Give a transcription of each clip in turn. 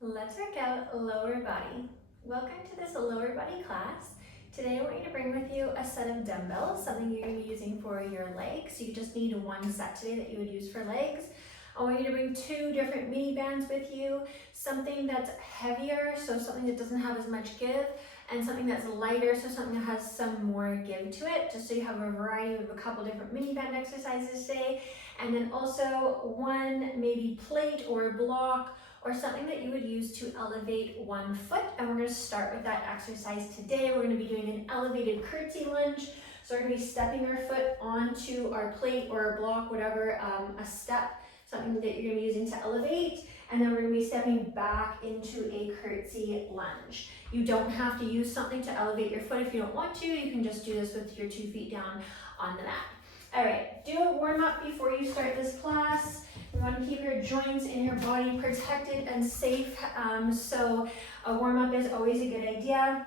Let's work out lower body. Welcome to this lower body class. Today I want you to bring with you a set of dumbbells, something you're going to be using for your legs. You just need one set today that you would use for legs. I want you to bring two different mini bands with you, something that's heavier, so something that doesn't have as much give, and something that's lighter, so something that has some more give to it, just so you have a variety of a couple different mini band exercises today. And then also one maybe plate or block or something that you would use to elevate one foot. And we're going to start with that exercise today. We're going to be doing an elevated curtsy lunge. So we're going to be stepping our foot onto our plate or a block, whatever, a step, something that you're going to be using to elevate. And then we're going to be stepping back into a curtsy lunge. You don't have to use something to elevate your foot if you don't want to. You can just do this with your 2 feet down on the mat. All right, do a warm up before you start this class. You want to keep your joints in your body protected and safe, so a warm-up is always a good idea.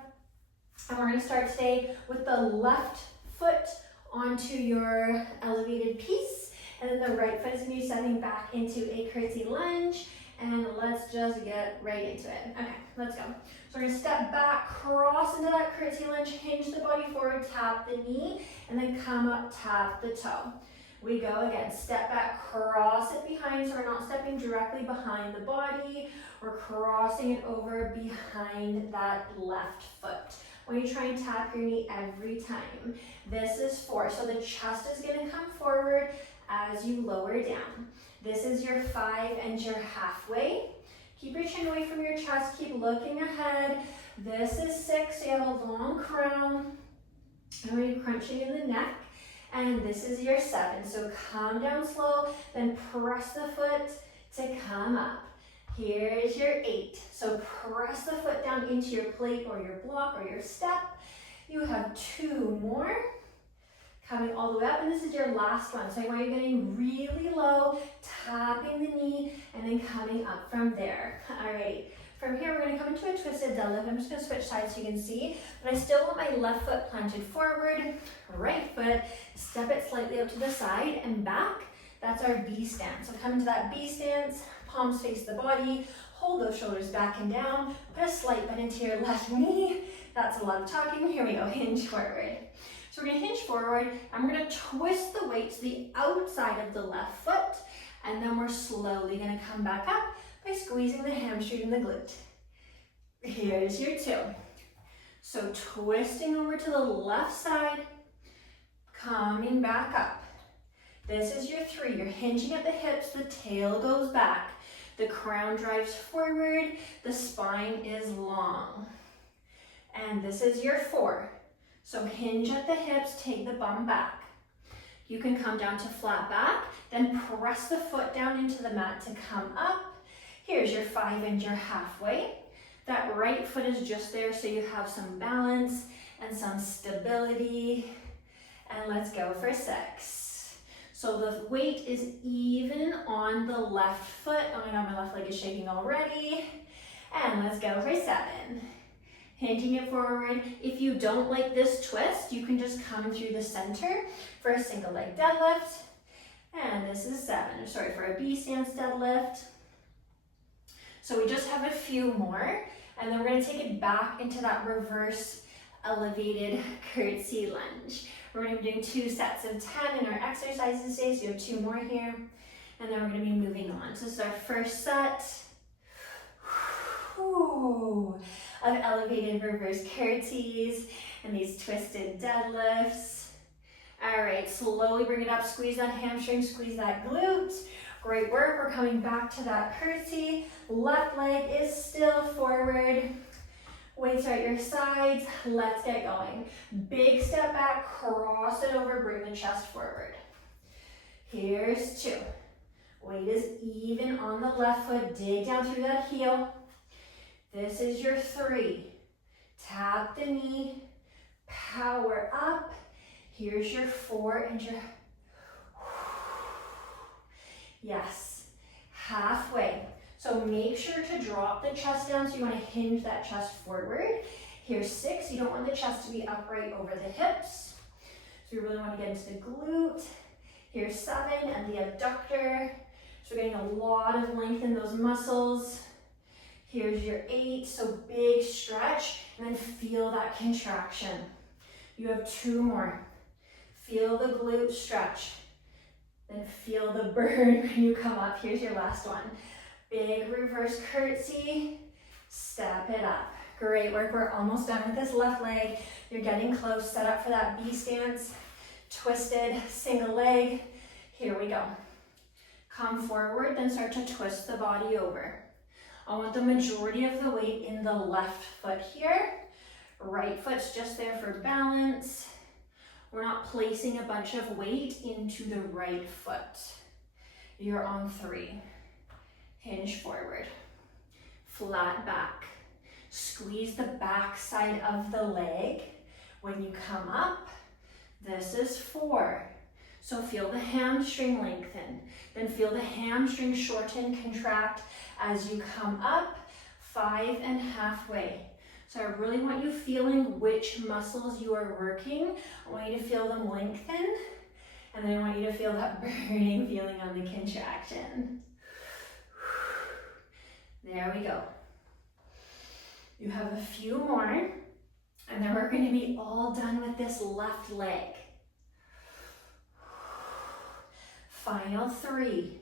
And we're going to start today with the left foot onto your elevated piece, and then the right foot is going to be stepping back into a curtsy lunge, and let's just get right into it. Okay, let's go. So we're going to step back, cross into that curtsy lunge, hinge the body forward, tap the knee, and then come up, tap the toe. We go again, step back, cross it behind, so we're not stepping directly behind the body, we're crossing it over behind that left foot. When you try and tap your knee every time. This is 4, so the chest is gonna come forward as you lower down. This is your 5 and your halfway. Keep your chin away from your chest, keep looking ahead. This is 6, so you have a long crown, and we're crunching in the neck. And this is your 7, so come down slow, then press the foot to come up. Here's your 8, so press the foot down into your plate or your block or your step. You have 2 more, coming all the way up, and this is your last one. So I want you getting really low, tapping the knee, and then coming up from there. All right. From here, we're going to come into a twisted deadlift. I'm just going to switch sides so you can see, but I still want my left foot planted forward, right foot, step it slightly out to the side and back. That's our B stance. So come into that B stance, palms face the body, hold those shoulders back and down, put a slight bend into your left knee. That's a lot of talking. Here we go, hinge forward. So we're going to hinge forward, and we're going to twist the weight to the outside of the left foot, and then we're slowly going to come back up by squeezing the hamstring and the glute. Here's your 2. So twisting over to the left side, coming back up. This is your 3. You're hinging at the hips, the tail goes back, the crown drives forward, the spine is long. And this is your 4. So hinge at the hips, take the bum back. You can come down to flat back, then press the foot down into the mat to come up. Here's your 5 and your halfway. That right foot is just there so you have some balance and some stability. And let's go for 6. So the weight is even on the left foot. Oh my God, my left leg is shaking already. And let's go for 7. Hinging it forward. If you don't like this twist, you can just come through the center for a single leg deadlift. And this is 7, sorry, for a B stance deadlift. So we just have a few more, and then we're going to take it back into that reverse elevated curtsy lunge. We're going to be doing 2 sets of 10 in our exercises today, so you have 2 more here, and then we're going to be moving on. So this is our first set of elevated reverse curtsies and these twisted deadlifts. All right, slowly bring it up, squeeze that hamstring, squeeze that glute. Great work, we're coming back to that curtsy. Left leg is still forward. Weights are at your sides. Let's get going. Big step back, cross it over, bring the chest forward. Here's 2. Weight is even on the left foot, dig down through that heel. This is your 3. Tap the knee, power up. Here's your 4 and your yes, halfway. So make sure to drop the chest down, so you want to hinge that chest forward. Here's 6, you don't want the chest to be upright over the hips. So you really want to get into the glute. Here's 7 and the abductor. So we're getting a lot of length in those muscles. Here's your 8, so big stretch, and then feel that contraction. You have 2 more. Feel the glute stretch. Then feel the burn when you come up. Here's your last one. Big reverse curtsy, step it up. Great work, we're almost done with this left leg. You're getting close, set up for that B stance. Twisted, single leg. Here we go. Come forward, then start to twist the body over. I want the majority of the weight in the left foot here. Right foot's just there for balance. We're not placing a bunch of weight into the right foot. You're on 3. Hinge forward. Flat back. Squeeze the back side of the leg. When you come up, this is 4. So feel the hamstring lengthen. Then feel the hamstring shorten, contract as you come up, 5 and halfway. So I really want you feeling which muscles you are working. I want you to feel them lengthen, and then I want you to feel that burning feeling on the contraction. There we go. You have a few more, and then we're going to be all done with this left leg. Final 3.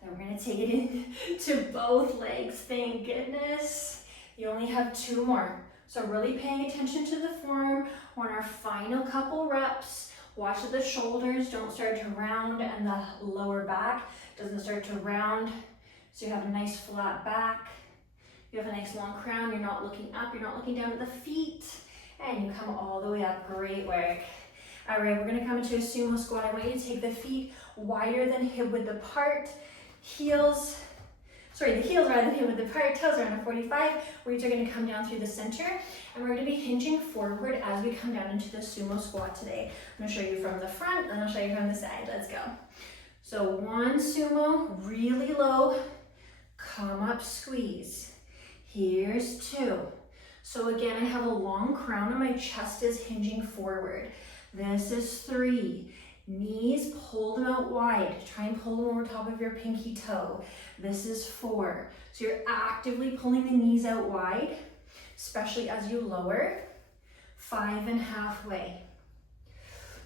Then we're going to take it into both legs. Thank goodness. You only have 2 more. So really paying attention to the form on our final couple reps. Watch that the shoulders don't start to round and the lower back doesn't start to round. So you have a nice flat back. You have a nice long crown. You're not looking up. You're not looking down at the feet. And you come all the way up. Great work. All right, we're going to come into a sumo squat. I want you to take the feet wider than hip width apart. The heels rather than hip width apart. Toes around a 45. Weights are going to come down through the center. And we're going to be hinging forward as we come down into the sumo squat today. I'm going to show you from the front, then I'll show you from the side. Let's go. So 1 sumo, really low. Come up, squeeze. Here's 2. So again, I have a long crown and my chest is hinging forward. This is 3. Knees, pull them out wide. Try and pull them over top of your pinky toe. This is 4. So you're actively pulling the knees out wide, especially as you lower. 5 and halfway.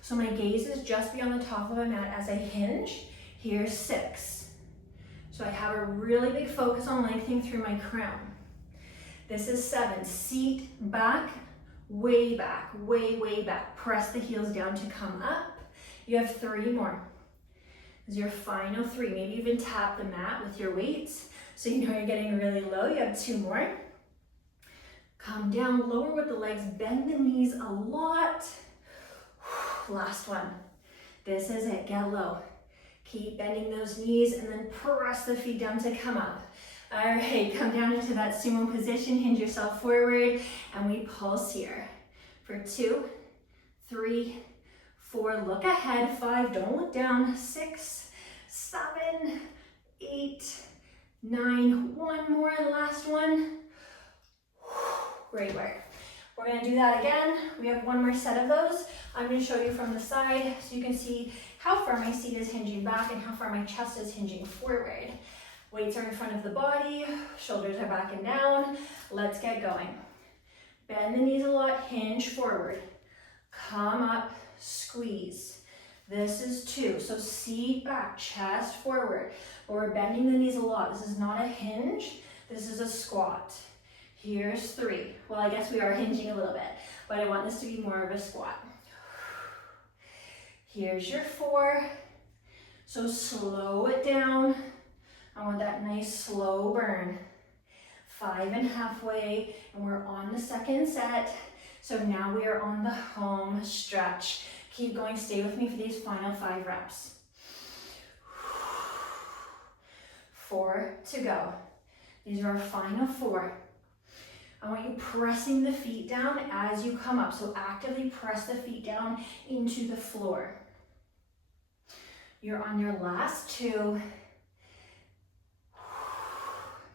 So my gaze is just beyond the top of my mat as I hinge. Here's 6. So I have a really big focus on lengthening through my crown. This is 7. Seat back, way back, way back. Press the heels down to come up. You have 3 more. This is your final 3. Maybe even tap the mat with your weights so you know you're getting really low. You have 2 more. Come down, lower with the legs, bend the knees a lot. Last one. This is it, get low. Keep bending those knees and then press the feet down to come up. All right, come down into that sumo position, hinge yourself forward, and we pulse here. For 2, 3, 4, look ahead, 5, don't look down, 6, 7, 8, 9, 1 more, last one. Great work. We're gonna do that again. We have 1 more set of those. I'm gonna show you from the side so you can see how far my seat is hinging back and how far my chest is hinging forward. Weights are in front of the body, shoulders are back and down. Let's get going. Bend the knees a lot, hinge forward. Come up, squeeze. This is 2, so seat back, chest forward. But we're bending the knees a lot. This is not a hinge, this is a squat. Here's 3. Well, I guess we are hinging a little bit, but I want this to be more of a squat. Here's your 4. So slow it down. I want that nice slow burn. 5 and halfway, and we're on the second set. So now we are on the home stretch. Keep going, stay with me for these final 5 reps. 4 to go. These are our final 4. I want you pressing the feet down as you come up. So actively press the feet down into the floor. You're on your last 2.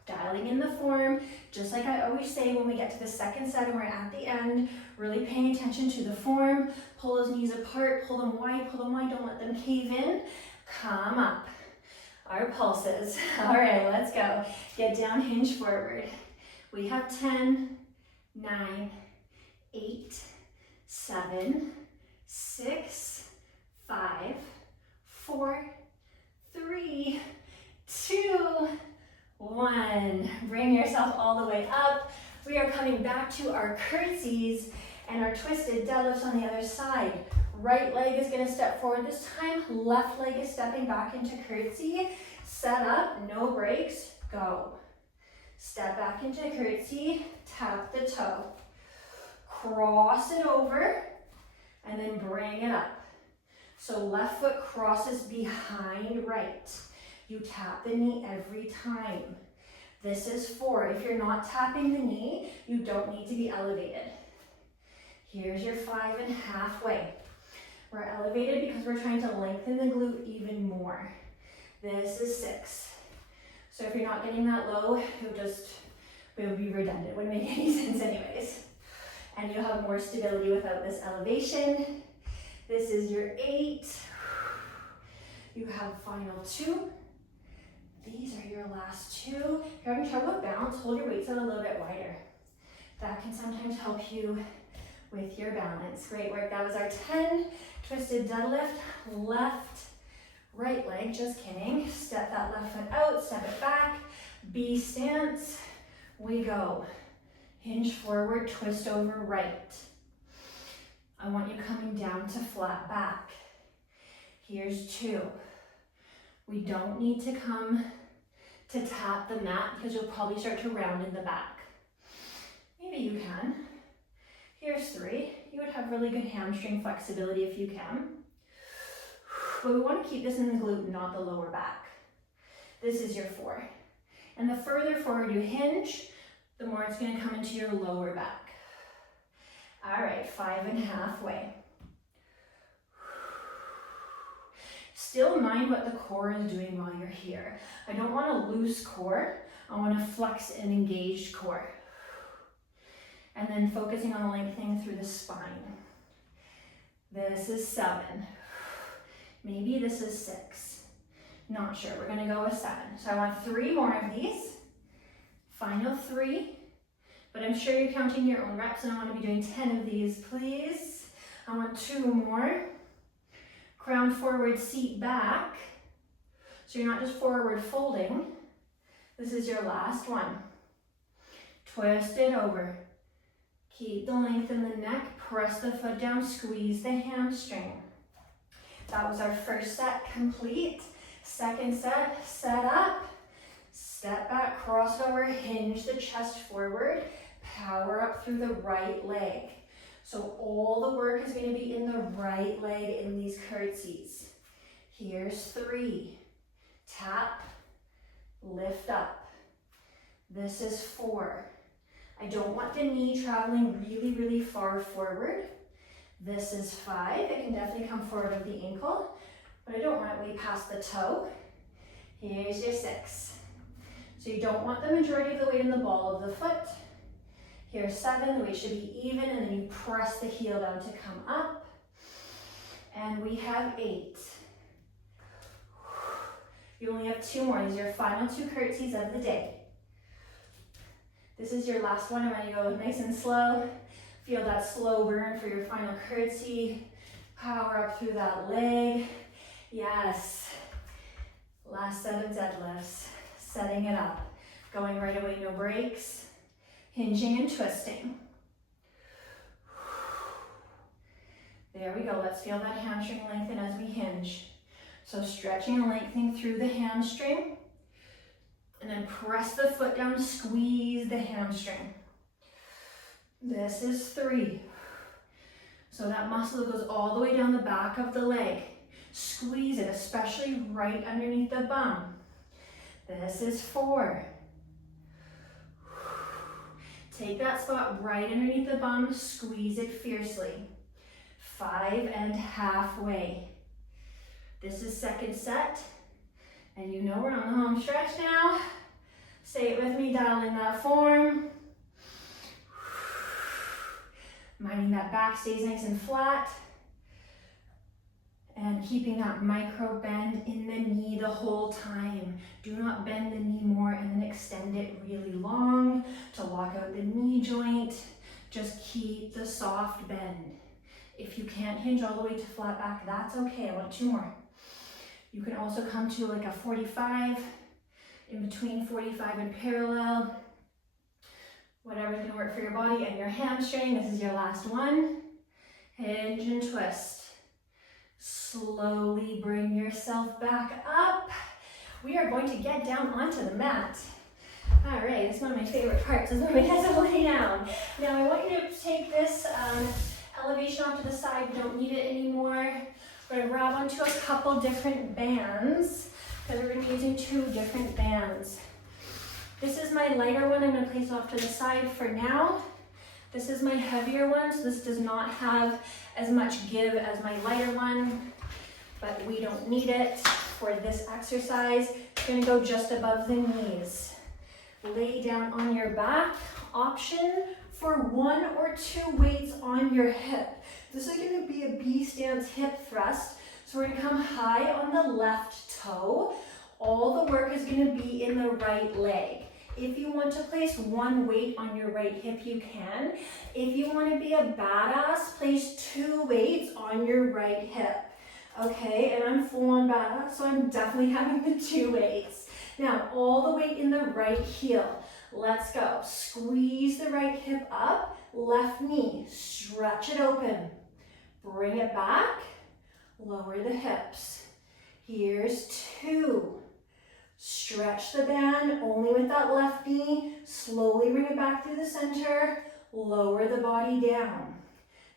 Dialing in the form, just like I always say when we get to the second set and we're at the end, really paying attention to the form. Pull those knees apart, pull them wide, don't let them cave in. Come up. our pulses. All right, let's go. Get down, hinge forward. We have 10, 9, 8, 7, 6, 5, 4, 3, 2, 1. Bring yourself all the way up. We are coming back to our curtsies and our twisted deadlifts on the other side. Right leg is gonna step forward this time. Left leg is stepping back into curtsy. Set up, no breaks, go. Step back into curtsy, tap the toe. Cross it over, and then bring it up. So left foot crosses behind right. You tap the knee every time. This is 4. If you're not tapping the knee, you don't need to be elevated. Here's your 5 and halfway. We're elevated because we're trying to lengthen the glute even more. This is 6. So if you're not getting that low, it would be redundant. It wouldn't make any sense anyways. And you'll have more stability without this elevation. This is your 8. You have final 2. These are your last 2. If you're having trouble with balance, hold your weights out a little bit wider. That can sometimes help you with your balance. Great work. That was our 10. Twisted deadlift, left, right leg, just kidding. Step that left foot out, step it back. B stance, we go. Hinge forward, twist over right. I want you coming down to flat back. Here's 2. We don't need to come to tap the mat because you'll probably start to round in the back. Maybe you can. Here's 3. You would have really good hamstring flexibility if you can. But we want to keep this in the glute, not the lower back. This is your 4. And the further forward you hinge, the more it's going to come into your lower back. All right, 5 and halfway. Still mind what the core is doing while you're here. I don't want a loose core. I want a flex and engaged core. And then focusing on the lengthening through the spine. This is 7. Maybe this is 6. Not sure. We're going to go with 7. So I want 3 more of these. Final 3. But I'm sure you're counting your own reps, and I want to be doing 10 of these, please. I want 2 more. Crown forward, seat back. So you're not just forward folding. This is your last one. Twist it over. Keep the length in the neck, press the foot down, squeeze the hamstring. That was our first set complete. Second set, set up, step back, cross it over, hinge the chest forward, power up through the right leg. So all the work is going to be in the right leg in these curtsies. Here's 3. Tap, lift up. This is 4. I don't want the knee traveling really, really far forward. This is 5. It can definitely come forward of the ankle, but I don't want it way past the toe. Here's your 6. So you don't want the majority of the weight in the ball of the foot. Here's 7, the weight should be even, and then you press the heel down to come up. And we have 8. You only have 2 more. These are your final 2 curtsies of the day. This is your last one. I'm going to go nice and slow. Feel that slow burn for your final curtsy. Power up through that leg. Yes. Last set of deadlifts. Setting it up. Going right away, no breaks. Hinging and twisting. There we go. Let's feel that hamstring lengthen as we hinge. So stretching and lengthening through the hamstring. And then press the foot down, squeeze the hamstring. This is 3. So that muscle goes all the way down the back of the leg. Squeeze it, especially right underneath the bum. This is 4. Take that spot right underneath the bum, squeeze it fiercely. 5 and halfway. This is second set. And you know we're on the home stretch now. Say it with me, dial in that form. Minding that back stays nice and flat. And keeping that micro bend in the knee the whole time. Do not bend the knee more and then extend it really long to lock out the knee joint. Just keep the soft bend. If you can't hinge all the way to flat back, that's okay. I want 2 more. You can also come to like a 45, in between 45 and parallel. Whatever's gonna work for your body and your hamstring. This is your last one. Hinge and twist. Slowly bring yourself back up. We are going to get down onto the mat. All right, this is one of my favorite parts, is when we get to lay down. Now I want you to take this elevation off to the side. We don't need it anymore. We're gonna grab onto a couple different bands because we're gonna be using 2 different bands. This is my lighter one. I'm gonna place off to the side for now. This is my heavier one, so this does not have as much give as my lighter one, but we don't need it for this exercise. It's gonna go just above the knees. Lay down on your back. Option for 1 or 2 weights on your hip. This is gonna be a B stance hip thrust. So we're gonna come high on the left toe. All the work is gonna be in the right leg. If you want to place 1 weight on your right hip, you can. If you want to be a badass, place 2 weights on your right hip. Okay, and I'm full on badass, so I'm definitely having the 2 weights. Now, all the weight in the right heel. Let's go. Squeeze the right hip up, left knee, stretch it open. Bring it back, lower the hips. Here's 2. Stretch the band only with that left knee. Slowly bring it back through the center. Lower the body down.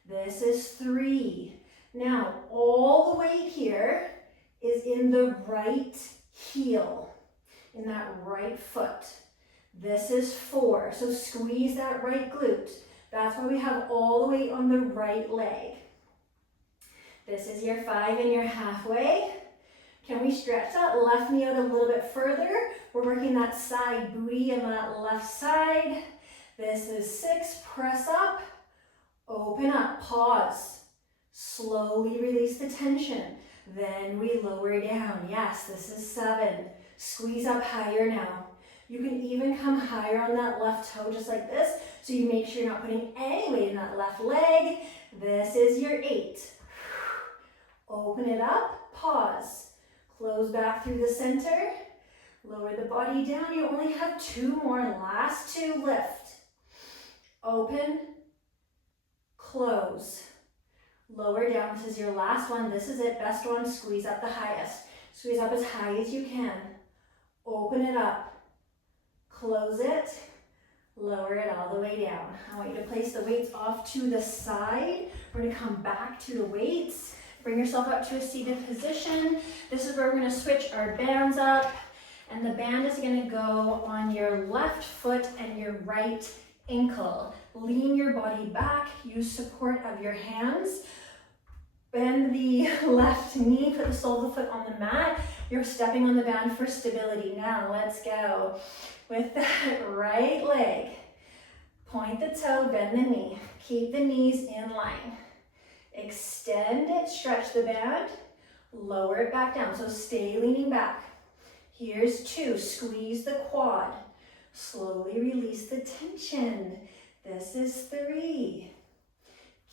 This is 3. Now, all the weight here is in the right heel, in that right foot. This is 4. So squeeze that right glute. That's why we have all the weight on the right leg. This is your 5 and you're halfway. Can we stretch that left knee out a little bit further? We're working that side booty on that left side. This is 6, press up, open up, pause. Slowly release the tension. Then we lower down. Yes, this is 7. Squeeze up higher now. You can even come higher on that left toe just like this, so you make sure you're not putting any weight in that left leg. This is your 8. Open it up, pause. Close back through the center, lower the body down. You only have 2 more, last 2, lift. Open, close, lower down. This is your last one, this is it, best one. Squeeze up the highest. Squeeze up as high as you can. Open it up, close it, lower it all the way down. I want you to place the weights off to the side. We're gonna come back to the weights. Bring yourself up to a seated position. This is where we're gonna switch our bands up, and the band is gonna go on your left foot and your right ankle. Lean your body back, use support of your hands. Bend the left knee, put the sole of the foot on the mat. You're stepping on the band for stability. Now let's go. With that right leg, point the toe, bend the knee. Keep the knees in line. Extend it, stretch the band, lower it back down. So stay leaning back. Here's 2, squeeze the quad. Slowly release the tension. This is 3.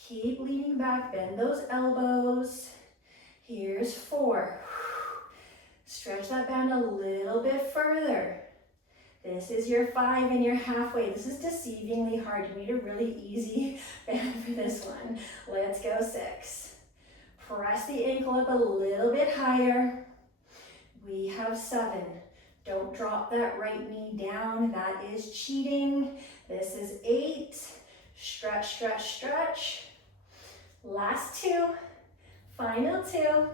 Keep leaning back, bend those elbows. Here's 4. Stretch that band a little bit further. This is your 5 and you're halfway. This is deceivingly hard. You need a really easy band for this one. Let's go 6. Press the ankle up a little bit higher. We have 7. Don't drop that right knee down. That is cheating. This is 8. Stretch, stretch, stretch. Last 2. Final 2.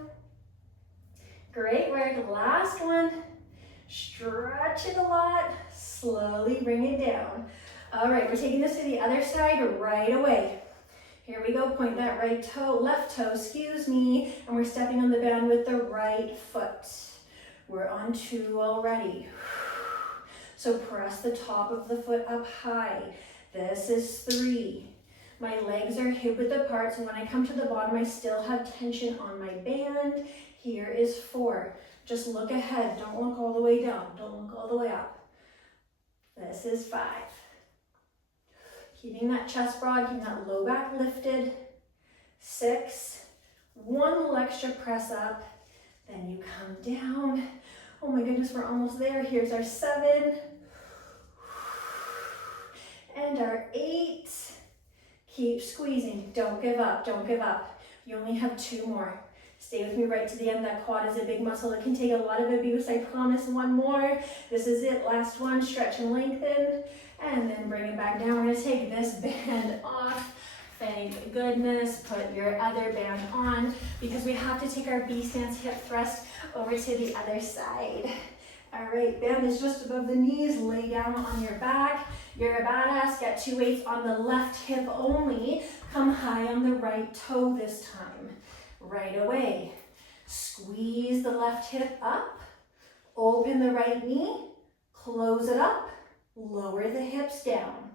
Great work. Last one. Stretch it a lot. Slowly bring it down. All right, we're taking this to the other side right away. Here we go. Point that right toe, left toe, excuse me, and we're stepping on the band with the right foot. We're on 2 already. So press the top of the foot up high. This is 3. My legs are hip width apart, so when I come to the bottom, I still have tension on my band. Here is 4. Just look ahead, don't look all the way down, don't look all the way up. This is 5. Keeping that chest broad, keeping that low back lifted. 6. One little extra press up, then you come down. Oh my goodness, we're almost there. Here's our 7. And our 8. Keep squeezing, don't give up, don't give up. You only have 2 more. Stay with me right to the end. That quad is a big muscle. It can take a lot of abuse, I promise. 1 more. This is it, last one. Stretch and lengthen, and then bring it back down. We're gonna take this band off. Thank goodness. Put your other band on, because we have to take our B stance hip thrust over to the other side. All right, band is just above the knees. Lay down on your back. You're a badass. Get 2 weights on the left hip only. Come high on the right toe this time. Right away. Squeeze the left hip up. Open the right knee. Close it up. Lower the hips down.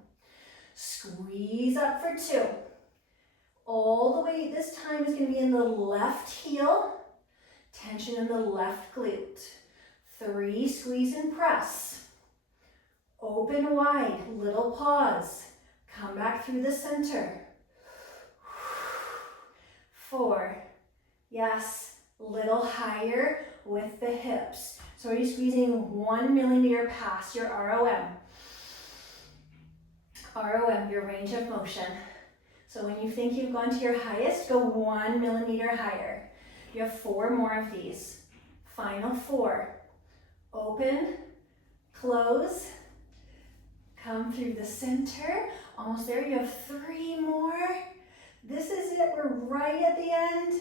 Squeeze up for 2. All the weight this time is going to be in the left heel. Tension in the left glute. 3, squeeze and press. Open wide, little pause. Come back through the center. 4, yes, little higher with the hips. So you're squeezing 1 millimeter past your ROM. ROM, your range of motion. So when you think you've gone to your highest, go 1 millimeter higher. You have 4 more of these. Final 4. Open, close, come through the center. Almost there, you have 3 more. This is it, we're right at the end.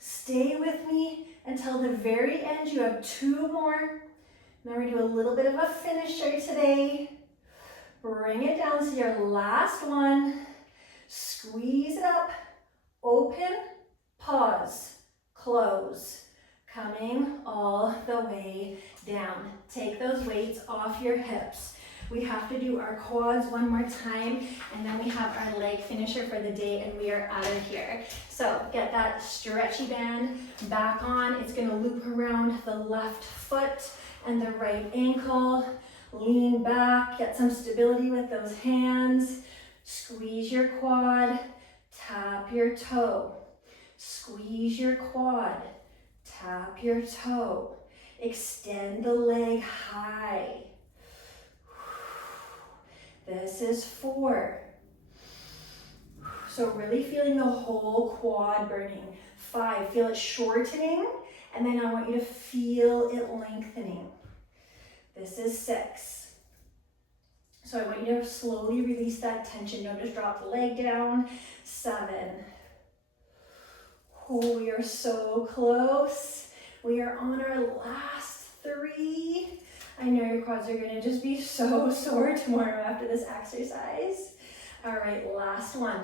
Stay with me until the very end. You have 2 more. Now we're gonna do a little bit of a finisher today. Bring it down to your last one. Squeeze it up, open, pause, close. Coming all the way down. Take those weights off your hips. We have to do our quads 1 more time, and then we have our leg finisher for the day, and we are out of here. So get that stretchy band back on. It's gonna loop around the left foot and the right ankle. Lean back, get some stability with those hands. Squeeze your quad, tap your toe. Squeeze your quad, tap your toe. Extend the leg high. This is 4. So really feeling the whole quad burning. 5, feel it shortening, and then I want you to feel it lengthening. This is 6. So I want you to slowly release that tension. Don't just drop the leg down. 7. Oh, we are so close. We are on our last 3. I know your quads are gonna just be so sore tomorrow after this exercise. All right, last one.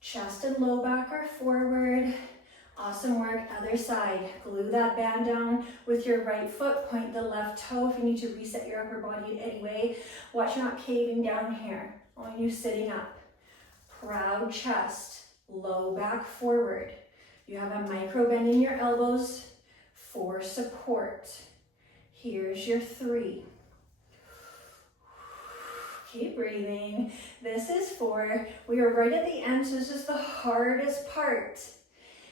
Chest and low back are forward. Awesome work, other side. Glue that band down with your right foot, point the left toe if you need to reset your upper body anyway. Watch you're not caving down here, on you sitting up. Proud chest, low back forward. You have a micro bend in your elbows for support. Here's your 3. Keep breathing. This is 4. We are right at the end, so this is the hardest part.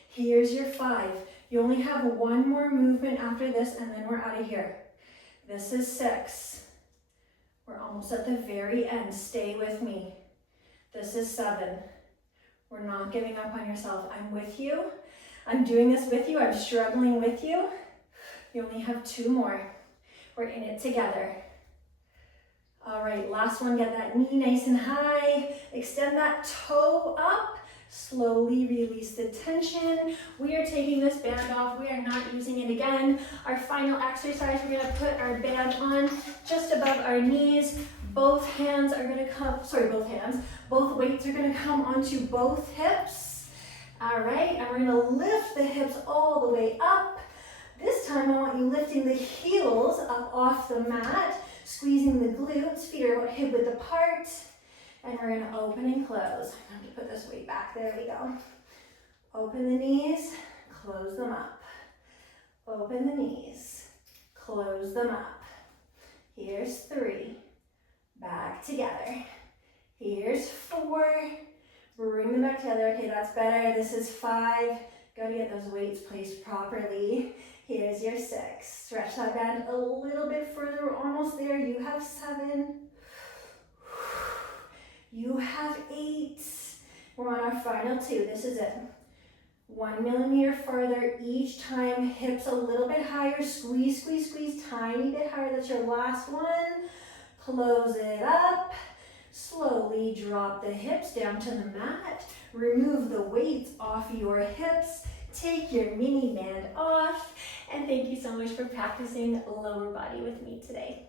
Here's your 5. You only have 1 more movement after this, and then we're out of here. This is 6. We're almost at the very end. Stay with me. This is 7. We're not giving up on yourself. I'm with you. I'm doing this with you. I'm struggling with you. You only have 2 more. We're in it together. All right, last one. Get that knee nice and high. Extend that toe up. Slowly release the tension. We are taking this band off. We are not using it again. Our final exercise, we're gonna put our band on just above our knees. Both hands are gonna come, both weights are gonna come onto both hips. All right, and we're gonna lift the hips all the way up. This time I want you lifting the heels up off the mat, squeezing the glutes, feet are about hip width apart. And we're gonna open and close. I'm going to put this weight back, there we go. Open the knees, close them up. Open the knees, close them up. Here's 3, back together. Here's 4, bring them back together. Okay, that's better. This is 5. Gotta get those weights placed properly. Here's your 6. Stretch that band a little bit further. We're almost there. You have 7. You have 8. We're on our final 2. This is it. 1 millimeter further each time. Hips a little bit higher. Squeeze, squeeze, squeeze. Tiny bit higher. That's your last one. Close it up. Slowly drop the hips down to the mat. Remove the weights off your hips. Take your mini band off. And thank you so much for practicing lower body with me today.